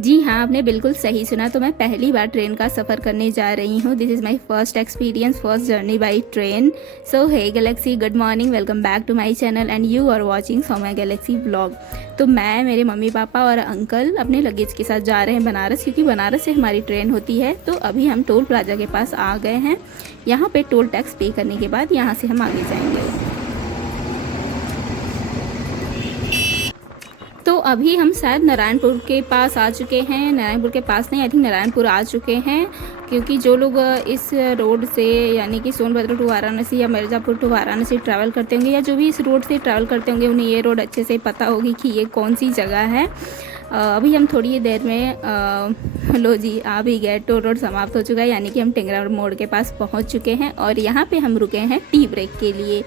जी हाँ, आपने बिल्कुल सही सुना। तो मैं पहली बार ट्रेन का सफ़र करने जा रही हूँ। This is my first experience, first journey by train. So hey Galaxy, good morning, welcome back to my channel and you are watching Soma Galaxy vlog. तो मैं, मेरे मम्मी पापा और अंकल अपने लगेज के साथ जा रहे हैं बनारस, क्योंकि बनारस से हमारी ट्रेन होती है। तो अभी हम टोल प्लाजा के पास आ गए हैं। यहाँ पे टोल टैक्स पे करने के बाद यहाँ से हम आगे जाएंगे। तो अभी हम शायद नारायणपुर के पास आ चुके हैं। नारायणपुर के पास नहीं, आई थिंक नारायणपुर आ चुके हैं, क्योंकि जो लोग इस रोड से यानी कि सोनभद्र टू वाराणसी या मिर्ज़ापुर टू वाराणसी ट्रैवल करते होंगे, या जो भी इस रोड से ट्रैवल करते होंगे, उन्हें ये रोड अच्छे से पता होगी कि ये कौन सी जगह है। अभी हम थोड़ी देर में लो जी आ भी गए, टोल रोड समाप्त हो चुका है, यानी कि हम टेंगरा मोड़ के पास पहुंच चुके हैं। और यहाँ पे हम रुके हैं टी ब्रेक के लिए।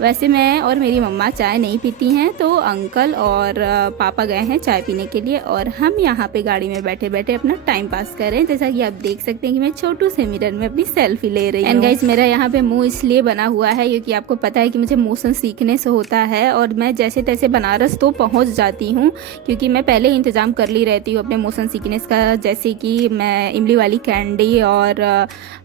वैसे मैं और मेरी मम्मा चाय नहीं पीती हैं, तो अंकल और पापा गए हैं चाय पीने के लिए, और हम यहाँ पे गाड़ी में बैठे बैठे अपना टाइम पास कर रहे हैं। जैसा कि आप देख सकते हैं कि मैं छोटू से मिरर में अपनी सेल्फी ले रही हूँ। एंड गाइस, मेरा यहाँ पे मुंह इसलिए बना हुआ है क्योंकि आपको पता है कि मुझे मोशन सिकनेस होता है, और मैं जैसे तैसे बनारस तो पहुँच जाती हूँ, क्योंकि मैं पहले ही इंतज़ाम कर ली रहती हूँ अपने मोशन सिकनेस का। जैसे कि मैं इमली वाली कैंडी और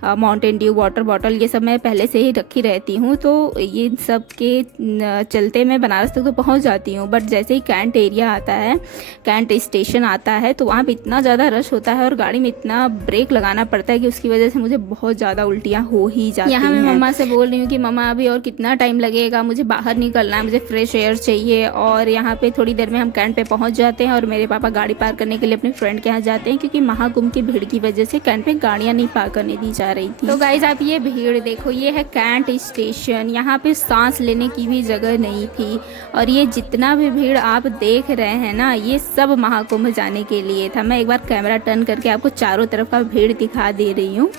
माउंटेन ड्यू वाटर बॉटल, ये सब मैं पहले से ही रखी रहती हूँ। तो ये सब के चलते मैं बनारस तक तो पहुंच जाती हूँ, बट जैसे ही कैंट एरिया आता है, कैंट स्टेशन आता है, तो वहाँ पे इतना ज़्यादा रश होता है और गाड़ी में इतना ब्रेक लगाना पड़ता है कि उसकी वजह से मुझे बहुत ज़्यादा उल्टियाँ हो ही जाती हैं। यहाँ मैं मम्मा से बोल रही हूँ कि मम्मा अभी और कितना टाइम लगेगा, मुझे बाहर निकलना है, मुझे फ्रेश एयर चाहिए। और यहाँ पे थोड़ी देर में हम कैंट पे पहुँच जाते हैं, और मेरे पापा गाड़ी पार्क करने के लिए अपने फ्रेंड के यहाँ जाते हैं, क्योंकि महाकुंभ की भीड़ की वजह से कैंट पे गाड़ियाँ नहीं पार्क करने दी जा रही थी। तो गाइज आप ये भीड़ देखो, ये है कैंट स्टेशन। यहाँ पे सांस लेने की भी जगह नहीं थी, और ये जितना भी भीड़ आप देख रहे हैं ना, ये सब महाकुंभ जाने के लिए था। मैं एक बार कैमरा टर्न करके आपको चारों तरफ का भीड़ दिखा दे रही हूँ।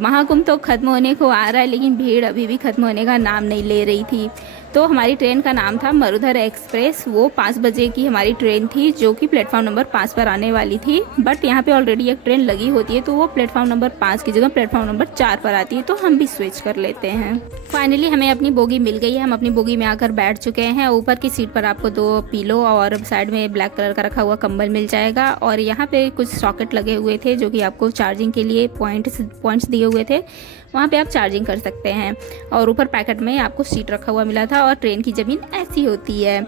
महाकुंभ तो ख़त्म होने को आ रहा है, लेकिन भीड़ अभी भी ख़त्म होने का नाम नहीं ले रही थी। तो हमारी ट्रेन का नाम था मरुधर एक्सप्रेस। वो 5 बजे की हमारी ट्रेन थी, जो कि प्लेटफॉर्म नंबर 5 पर आने वाली थी। बट यहाँ पे ऑलरेडी एक ट्रेन लगी होती है, तो वो प्लेटफॉर्म नंबर 5 की जगह प्लेटफॉर्म नंबर 4 पर आती है, तो हम भी स्विच कर लेते हैं। फाइनली हमें अपनी बोगी मिल गई है। हम अपनी बोगी में आकर बैठ चुके हैं। ऊपर की सीट पर आपको 2 पिलो और साइड में ब्लैक कलर का रखा हुआ कंबल मिल जाएगा। और यहाँ पे कुछ सॉकेट लगे हुए थे, जो कि आपको चार्जिंग के लिए पॉइंट्स दिए हुए थे, वहाँ पे आप चार्जिंग कर सकते हैं। और ऊपर पैकेट में आपको सीट रखा हुआ मिला था। और ट्रेन की ज़मीन ऐसी होती है।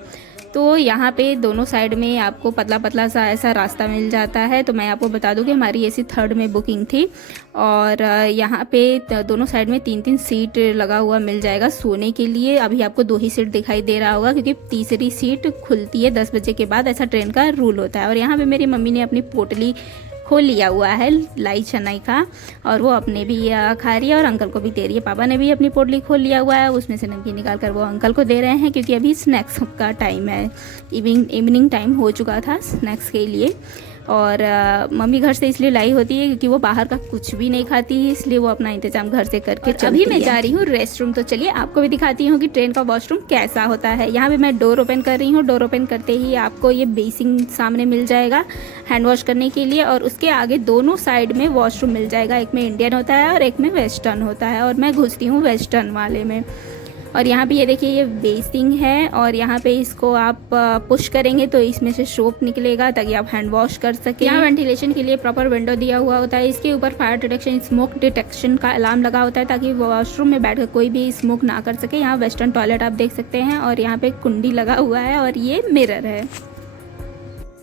तो यहाँ पे दोनों साइड में आपको पतला पतला सा ऐसा रास्ता मिल जाता है। तो मैं आपको बता दूँ कि हमारी एसी 3rd में बुकिंग थी, और यहाँ पे दोनों साइड में 3-3 सीट लगा हुआ मिल जाएगा सोने के लिए। अभी आपको 2 ही सीट दिखाई दे रहा होगा, क्योंकि तीसरी सीट खुलती है 10 बजे के बाद, ऐसा ट्रेन का रूल होता है। और यहाँ पे मेरी मम्मी ने अपनी पोटली खोल लिया हुआ है लाई चनाई का, और वो अपने भी खा रही है और अंकल को भी दे रही है। पापा ने भी अपनी पोटली खोल लिया हुआ है, उसमें से नमकीन निकाल कर वो अंकल को दे रहे हैं, क्योंकि अभी स्नैक्स का टाइम है। इवनिंग टाइम हो चुका था स्नैक्स के लिए। और मम्मी घर से इसलिए लाई होती है क्योंकि वो बाहर का कुछ भी नहीं खाती है, इसलिए वो अपना इंतजाम घर से करके चलती है। अभी मैं जा रही हूँ रेस्ट रूम, तो चलिए आपको भी दिखाती हूँ कि ट्रेन का वॉशरूम कैसा होता है। यहाँ पे मैं डोर ओपन कर रही हूँ। डोर ओपन करते ही आपको ये बेसिन सामने मिल जाएगा हैंड वॉश करने के लिए, और उसके आगे दोनों साइड में वॉशरूम मिल जाएगा। एक में इंडियन होता है और एक में वेस्टर्न होता है, और मैं घुसती हूँ वेस्टर्न वाले में। और यहाँ पे ये देखिए, ये बेसिंग है, और यहाँ पे इसको आप पुश करेंगे तो इसमें से सोप निकलेगा, ताकि आप हैंड वॉश कर सकें। यहाँ वेंटिलेशन के लिए प्रॉपर विंडो दिया हुआ होता है। इसके ऊपर फायर डिटेक्शन, स्मोक डिटेक्शन का अलार्म लगा होता है, ताकि वॉशरूम में बैठकर कोई भी स्मोक ना कर सके। यहाँ वेस्टर्न टॉयलेट आप देख सकते हैं, और यहाँ पे कुंडी लगा हुआ है, और ये मिरर है।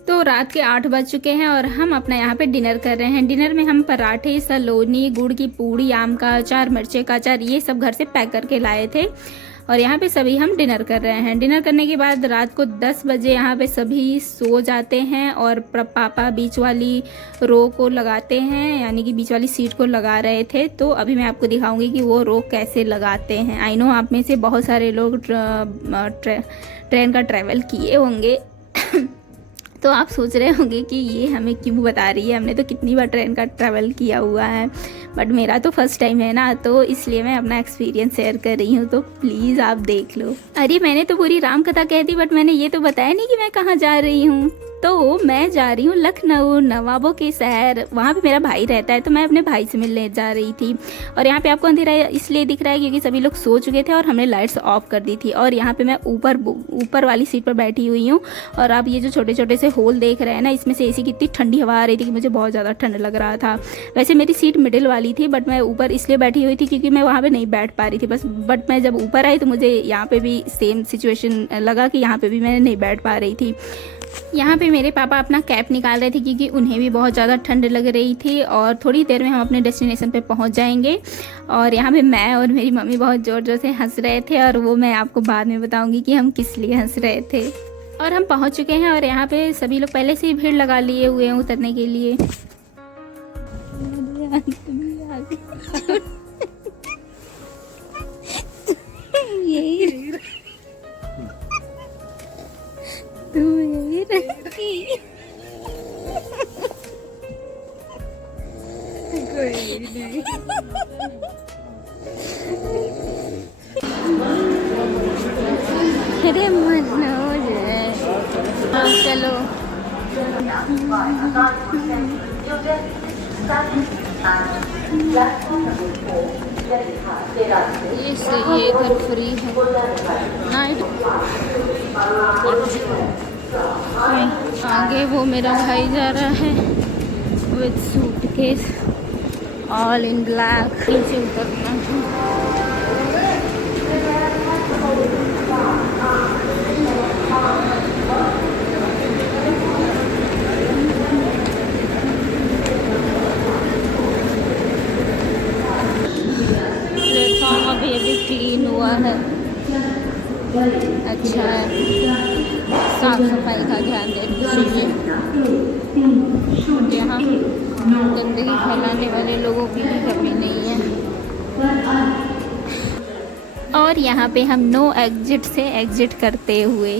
तो रात के 8 बज चुके हैं, और हम अपना यहाँ पे डिनर कर रहे हैं। डिनर में हम पराठे, सलोनी, गुड़ की पूड़ी, आम का अचार, मिर्चे का अचार, ये सब घर से पैक करके लाए थे, और यहाँ पे सभी हम डिनर कर रहे हैं। डिनर करने के बाद रात को 10 बजे यहाँ पे सभी सो जाते हैं, और पापा बीच वाली रो को लगाते हैं, यानी कि बीच वाली सीट को लगा रहे थे। तो अभी मैं आपको दिखाऊंगी कि वो रो कैसे लगाते हैं। आई नो आप में से बहुत सारे लोग ट्रेन का ट्रैवल किए होंगे तो आप सोच रहे होंगे कि ये हमें क्यों बता रही है, हमने तो कितनी बार ट्रेन का ट्रैवल किया हुआ है, बट मेरा तो फर्स्ट टाइम है ना, तो इसलिए मैं अपना एक्सपीरियंस शेयर कर रही हूँ। तो प्लीज़ आप देख लो। अरे मैंने तो पूरी राम कथा कह दी, बट मैंने ये तो बताया नहीं कि मैं कहाँ जा रही हूँ। तो मैं जा रही हूँ लखनऊ, नवाबों के शहर। वहाँ पे मेरा भाई रहता है, तो मैं अपने भाई से मिलने जा रही थी। और यहाँ पे आपको अंधेरा इसलिए दिख रहा है क्योंकि सभी लोग सो चुके थे और हमने लाइट्स ऑफ कर दी थी। और यहाँ पे मैं ऊपर वाली सीट पर बैठी हुई हूँ। और आप ये जो छोटे छोटे से होल देख रहे हैं ना, इसमें से एसी की इतनी ठंडी हवा आ रही थी कि मुझे बहुत ज़्यादा ठंड लग रहा था। वैसे मेरी सीट मिडिल वाली थी, बट मैं ऊपर इसलिए बैठी हुई थी क्योंकि मैं वहाँ पर नहीं बैठ पा रही थी बस। बट मैं जब ऊपर आई तो मुझे यहाँ पर भी सेम सिचुएशन लगा कि यहाँ पर भी मैं नहीं बैठ पा रही थी। यहाँ पे मेरे पापा अपना कैप निकाल रहे थे क्योंकि उन्हें भी बहुत ज़्यादा ठंड लग रही थी। और थोड़ी देर में हम अपने डेस्टिनेशन पे पहुँच जाएंगे। और यहाँ पे मैं और मेरी मम्मी बहुत ज़ोर ज़ोर से हंस रहे थे, और वो मैं आपको बाद में बताऊँगी कि हम किस लिए हंस रहे थे। और हम पहुँच चुके हैं और यहाँ पे सभी लोग पहले से ही भीड़ लगा लिए हुए हैं उतरने के लिए। अरे मनोज है, चलो। ये सही है, इधर फ्री है नाइट। आगे वो मेरा भाई जा रहा है with suitcase all in black. नीचे उतरना है। प्लेटफॉर्म अभी क्लीन हुआ है, अच्छा है। साफ सफाई का ध्यान देना चाहिए। यहाँ गंदगी फैलाने वाले लोगों की भी कमी नहीं है। और यहाँ पे हम नो एग्जिट से एग्जिट करते हुए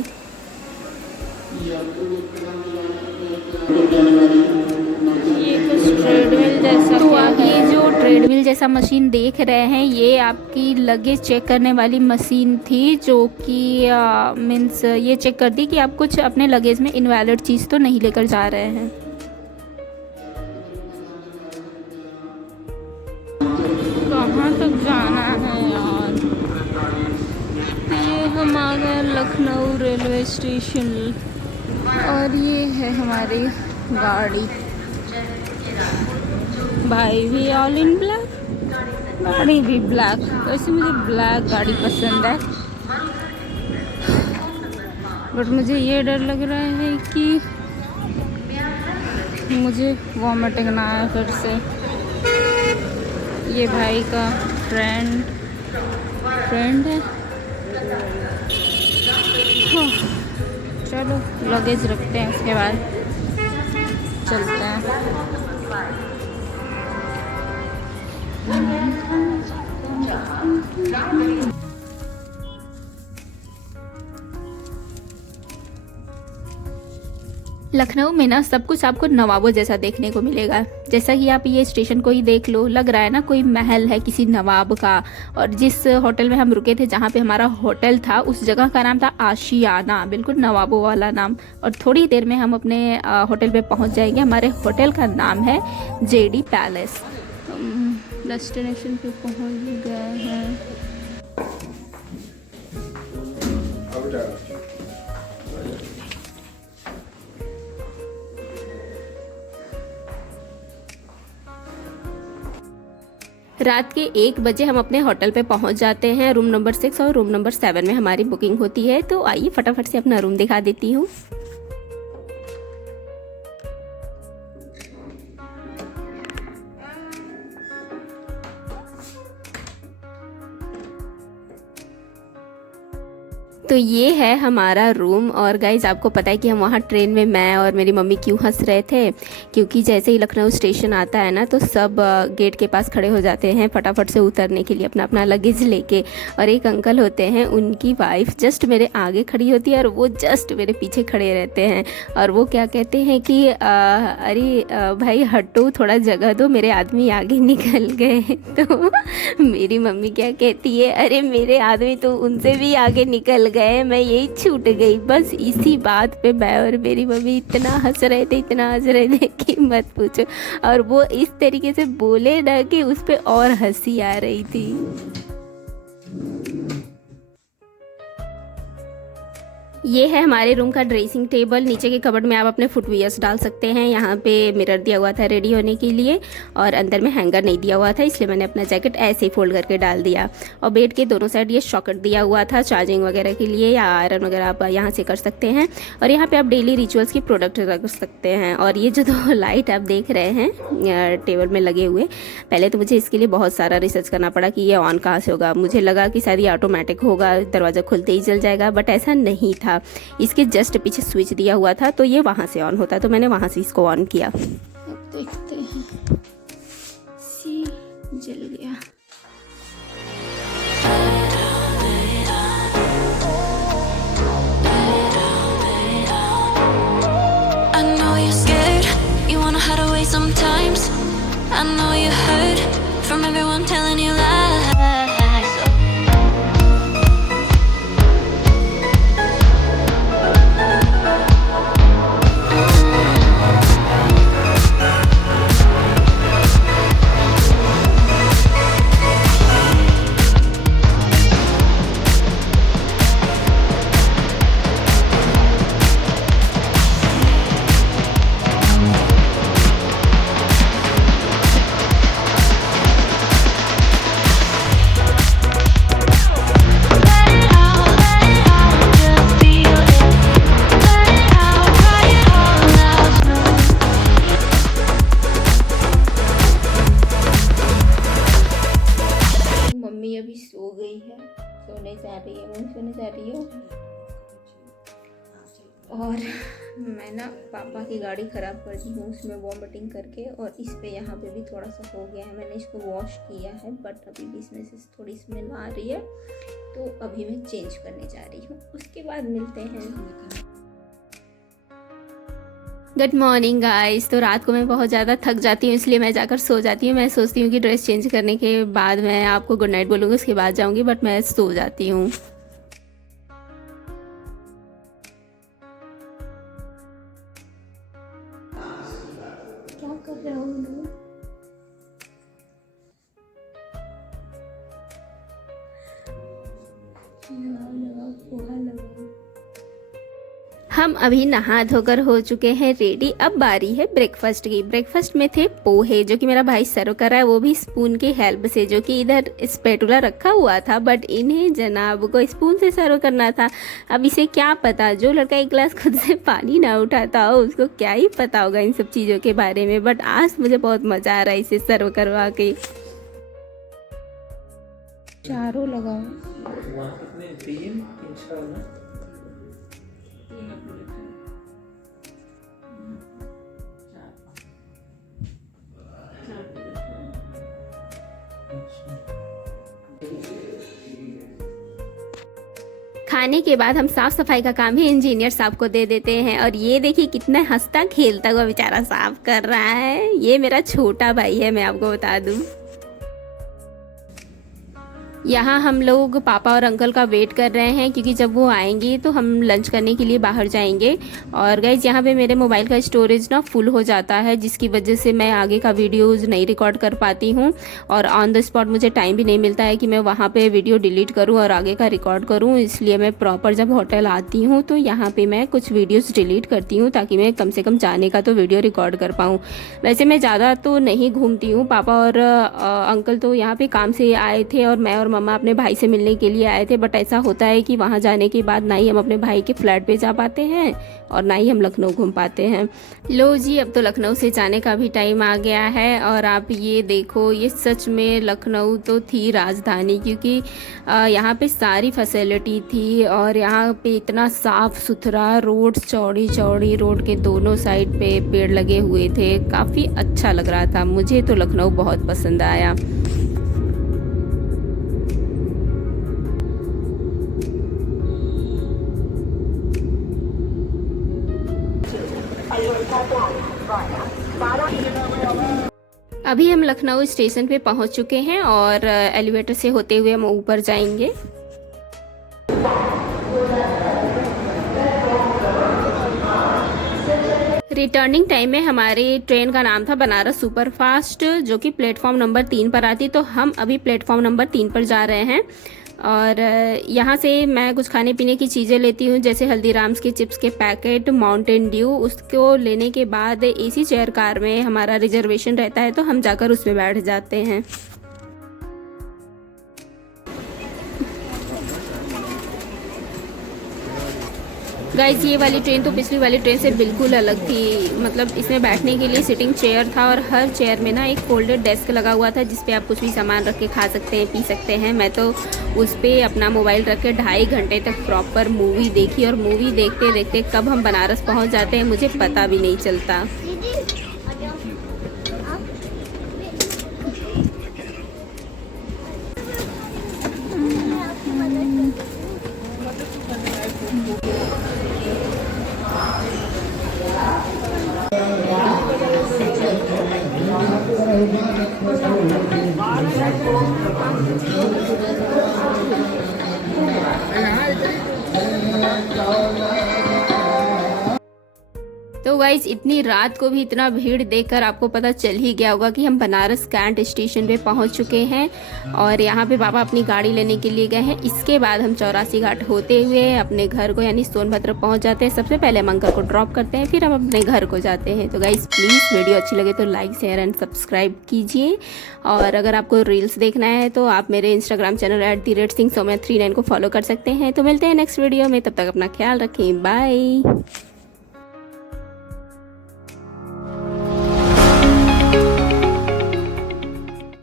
ये कुछ ट्रेडमिल जैसा, तो आप ये जो ट्रेडमिल जैसा मशीन देख रहे हैं, ये आपकी लगेज चेक करने वाली मशीन थी, जो कि मीन्स ये चेक करती कि आप कुछ अपने लगेज में इनवैलिड चीज़ तो नहीं लेकर जा रहे हैं। कहाँ तक जाना है यार? ये हम आ गए लखनऊ रेलवे स्टेशन और ये है हमारी गाड़ी। भाई भी ऑल इन ब्लैक, गाड़ी भी ब्लैक। वैसे मुझे ब्लैक गाड़ी पसंद है, बट मुझे ये डर लग रहा है कि मुझे वॉमिटिंग ना आए फिर से। ये भाई का फ्रेंड है। हाँ, चलो लगेज रखते हैं, उसके बाद चलते हैं। लखनऊ में ना सब कुछ आपको नवाबों जैसा देखने को मिलेगा। जैसा कि आप ये स्टेशन को ही देख लो, लग रहा है ना कोई महल है किसी नवाब का। और जिस होटल में हम रुके थे, जहाँ पे हमारा होटल था, उस जगह का नाम था आशियाना, बिल्कुल नवाबों वाला नाम। और थोड़ी देर में हम अपने होटल पे पहुँच जाएंगे। हमारे होटल का नाम है जेडी पैलेस। डेस्टिनेशन पे पहुँच गए हैं। रात के 1 बजे हम अपने होटल पे पहुंच जाते हैं। रूम नंबर 6 और रूम नंबर 7 में हमारी बुकिंग होती है। तो आइए फटाफट से अपना रूम दिखा देती हूँ। तो ये है हमारा रूम। और गाइज आपको पता है कि हम वहाँ ट्रेन में मैं और मेरी मम्मी क्यों हंस रहे थे, क्योंकि जैसे ही लखनऊ स्टेशन आता है ना, तो सब गेट के पास खड़े हो जाते हैं फटाफट से उतरने के लिए अपना अपना लगेज लेके। और एक अंकल होते हैं, उनकी वाइफ जस्ट मेरे आगे खड़ी होती है और वो जस्ट मेरे पीछे खड़े रहते हैं। और वो क्या कहते हैं कि अरे भाई हटो, थोड़ा जगह दो, मेरे आदमी आगे निकल गए। तो मेरी मम्मी क्या कहती है, अरे मेरे आदमी तो उनसे भी आगे निकल गए। गए, मैं यही छूट गई। बस इसी बात पे मैं और मेरी मम्मी इतना हंस रहे थे कि मत पूछो। और वो इस तरीके से बोले ना कि उस पे और हंसी आ रही थी। ये है हमारे रूम का ड्रेसिंग टेबल। नीचे के कबर्ड में आप अपने फुटवियर्स डाल सकते हैं। यहाँ पे मिरर दिया हुआ था रेडी होने के लिए, और अंदर में हैंगर नहीं दिया हुआ था, इसलिए मैंने अपना जैकेट ऐसे ही फोल्ड करके डाल दिया। और बेड के दोनों साइड ये सॉकेट दिया हुआ था चार्जिंग वगैरह के लिए, या आयरन वगैरह आप यहाँ से कर सकते हैं। और यहाँ पर आप डेली रिचुअल्स की प्रोडक्ट रख सकते हैं। और ये जो 2 लाइट आप देख रहे हैं टेबल में लगे हुए, पहले तो मुझे इसके लिए बहुत सारा रिसर्च करना पड़ा कि ये ऑन कहाँ से होगा। मुझे लगा कि शायद ये ऑटोमेटिक होगा, दरवाज़ा खुलते ही जल जाएगा, बट ऐसा नहीं था। इसके जस्ट पीछे स्विच दिया हुआ था, तो ये वहाँ से ऑन होता, तो मैंने वहाँ से इसको ऑन किया। अब देखते हैं, सी जल गया। I know you're scared, you wanna hide away sometimes. I know you heard from everyone telling you lies. अभी सो गई है, सोने जा रही है, मैं सोने जा रही हूँ। और मैं ना पापा की गाड़ी ख़राब कर दी हूँ उसमें वॉमिटिंग करके, और इस पे यहाँ पे भी थोड़ा सा हो गया है। मैंने इसको वॉश किया है, बट अभी भी इसमें से थोड़ी स्मेल आ रही है, तो अभी मैं चेंज करने जा रही हूँ, उसके बाद मिलते हैं। Good morning guys. तो रात को मैं बहुत ज़्यादा थक जाती हूँ, इसलिए मैं जाकर सो जाती हूँ। मैं सोचती हूँ कि ड्रेस चेंज करने के बाद मैं आपको गुड नाइट बोलूँगी, उसके बाद जाऊँगी, बट मैं सो जाती हूँ। क्या कर रहा हूँ मैं? पोहा लगाओ। हम अभी नहा धोकर हो चुके हैं रेडी। अब बारी है ब्रेकफास्ट की। ब्रेकफास्ट में थे पोहे, जो कि मेरा भाई सर्व कर रहा है, वो भी स्पून की हेल्प से, जो कि इधर स्पैटुला रखा हुआ था, बट इन्हें जनाब को स्पून से सर्व करना था। अब इसे क्या पता, जो लड़का एक गिलास खुद से पानी ना उठाता हो उसको क्या ही पता होगा इन सब चीज़ों के बारे में। बट आज मुझे बहुत मज़ा आ रहा है इसे सर्व करवा के। चारों लगाओ। खाने के बाद हम साफ सफाई का काम ही इंजीनियर साहब को दे देते हैं। और ये देखिए कितना हंसता खेलता हुआ बेचारा साफ कर रहा है। ये मेरा छोटा भाई है, मैं आपको बता दूं। यहाँ हम लोग पापा और अंकल का वेट कर रहे हैं, क्योंकि जब वो आएंगे तो हम लंच करने के लिए बाहर जाएंगे। और गाइज यहाँ पे मेरे मोबाइल का स्टोरेज ना फुल हो जाता है, जिसकी वजह से मैं आगे का वीडियोज़ नहीं रिकॉर्ड कर पाती हूँ। और ऑन द स्पॉट मुझे टाइम भी नहीं मिलता है कि मैं वहाँ पे वीडियो डिलीट करूँ और आगे का रिकॉर्ड करूँ। इसलिए मैं प्रॉपर जब होटल आती हूँ तो यहाँ पर मैं कुछ वीडियोज़ डिलीट करती हूँ, ताकि मैं कम से कम जाने का तो वीडियो रिकॉर्ड कर पाऊँ। वैसे मैं ज़्यादा तो नहीं घूमती हूँ। पापा और अंकल तो यहाँ पर काम से आए थे, और मैं और मम्मा अपने भाई से मिलने के लिए आए थे। बट ऐसा होता है कि वहाँ जाने के बाद ना ही हम अपने भाई के फ्लैट पे जा पाते हैं, और ना ही हम लखनऊ घूम पाते हैं। लो जी, अब तो लखनऊ से जाने का भी टाइम आ गया है। और आप ये देखो, ये सच में लखनऊ तो थी राजधानी, क्योंकि यहाँ पे सारी फैसिलिटी थी। और यहाँ पे इतना साफ़ सुथरा रोड, चौड़ी चौड़ी रोड के दोनों साइड पे पेड़ लगे हुए थे। काफ़ी अच्छा लग रहा था। मुझे तो लखनऊ बहुत पसंद आया। अभी हम लखनऊ स्टेशन पे पहुंच चुके हैं, और एलिवेटर से होते हुए हम ऊपर जाएंगे। रिटर्निंग टाइम में हमारी ट्रेन का नाम था बनारस सुपरफास्ट, जो कि प्लेटफॉर्म नंबर 3 पर आती। तो हम अभी प्लेटफॉर्म नंबर 3 पर जा रहे हैं और यहाँ से मैं कुछ खाने पीने की चीज़ें लेती हूँ, जैसे हल्दीराम्स के चिप्स के पैकेट, माउंटेन ड्यू। उसको लेने के बाद एसी चेयर कार में हमारा रिजर्वेशन रहता है, तो हम जाकर उसमें बैठ जाते हैं। गाइज ये वाली ट्रेन तो पिछली वाली ट्रेन से बिल्कुल अलग थी। मतलब इसमें बैठने के लिए सिटिंग चेयर था और हर चेयर में ना एक फोल्डेड डेस्क लगा हुआ था, जिस पे आप कुछ भी सामान रख के खा सकते हैं, पी सकते हैं। मैं तो उस पर अपना मोबाइल रख के 2.5 घंटे तक प्रॉपर मूवी देखी और मूवी देखते देखते कब हम बनारस पहुंच जाते हैं मुझे पता भी नहीं चलता। तो गाइज इतनी रात को भी इतना भीड़ देखकर आपको पता चल ही गया होगा कि हम बनारस कैंट स्टेशन पे पहुंच चुके हैं और यहाँ पे पापा अपनी गाड़ी लेने के लिए गए हैं। इसके बाद हम 84 घाट होते हुए अपने घर को यानी सोनभद्र पहुंच जाते हैं। सबसे पहले हम अंकल को ड्रॉप करते हैं, फिर हम अपने घर को जाते हैं। तो गाइज प्लीज़ वीडियो अच्छी लगे तो लाइक शेयर एंड सब्सक्राइब कीजिए और अगर आपको रील्स देखना है तो आप मेरे इंस्टाग्राम चैनल @singsomya39 को फॉलो कर सकते हैं। तो मिलते हैं नेक्स्ट वीडियो में, तब तक अपना ख्याल रखें, बाय।